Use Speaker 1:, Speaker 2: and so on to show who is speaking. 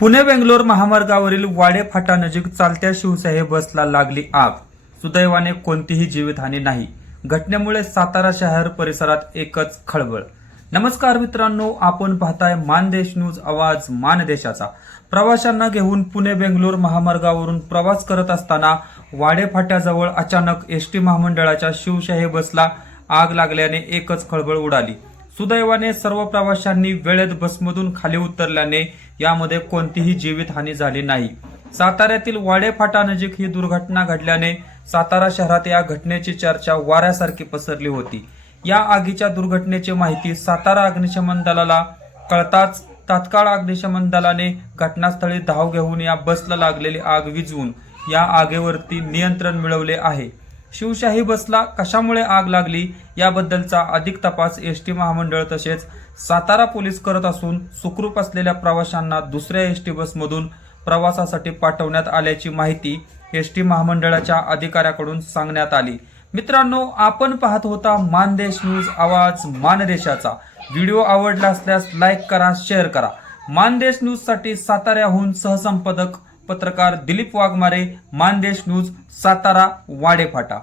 Speaker 1: पुणे बेंगलोर महामार्गावरील वाडे फाटानजीक चालत्या शिवशाही बसला लागली आग. सुदैवाने कोणतीही जीवितहानी नाही. घटनेमुळे सातारा शहर परिसरात एकच खळबळ. नमस्कार मित्रांनो आपण पाहताय मानदेश न्यूज आवाज मानदेशाचा प्रवाशांना घेऊन पुणे बेंगलोर महामार्गावरून प्रवास करत असताना वाडे फाट्याजवळ अचानक एसटी महामंडळाच्या शिवशाही बसला. आग लागल्याने एकच खळबळ उडाली. सुदैवाने सर्व प्रवाशांनी वेळेत बसमधून खाली उतरल्याने यामध्ये कोणतीही जीवितहानी झाली नाही. साताऱ्यातील वाडे फाटानजीक ही दुर्घटना घडल्याने सातारा शहरात या घटनेची चर्चा वाऱ्यासारखी पसरली होती. या आगीच्या दुर्घटनेची माहिती सातारा अग्निशमन दलाला कळताच तात्काळ अग्निशमन दलाने घटनास्थळी धाव घेऊन या बसला लागलेली आग विझवून या आगीवरती नियंत्रण मिळवले आहे. शिवशाही बसला कशामुळे आग लागली याबद्दलचा अधिक तपास एस टी महामंडळ तसेच सातारा पोलीस करत असून सुखरूप असलेल्या प्रवाशांना दुसऱ्या एस टी बसमधून प्रवासासाठी पाठवण्यात आल्याची माहिती एस टी महामंडळाच्या अधिकाऱ्याकडून सांगण्यात आली. मित्रांनो आपण पाहत होता मानदेश न्यूज आवाज मानदेशाचा. व्हिडिओ आवडला असल्यास लाईक करा शेअर करा. मानदेश न्यूजसाठी साताऱ्याहून सहसंपादक पत्रकार दिलीप वाघमारे मानदेश न्यूज सातारा वाडेफाटा.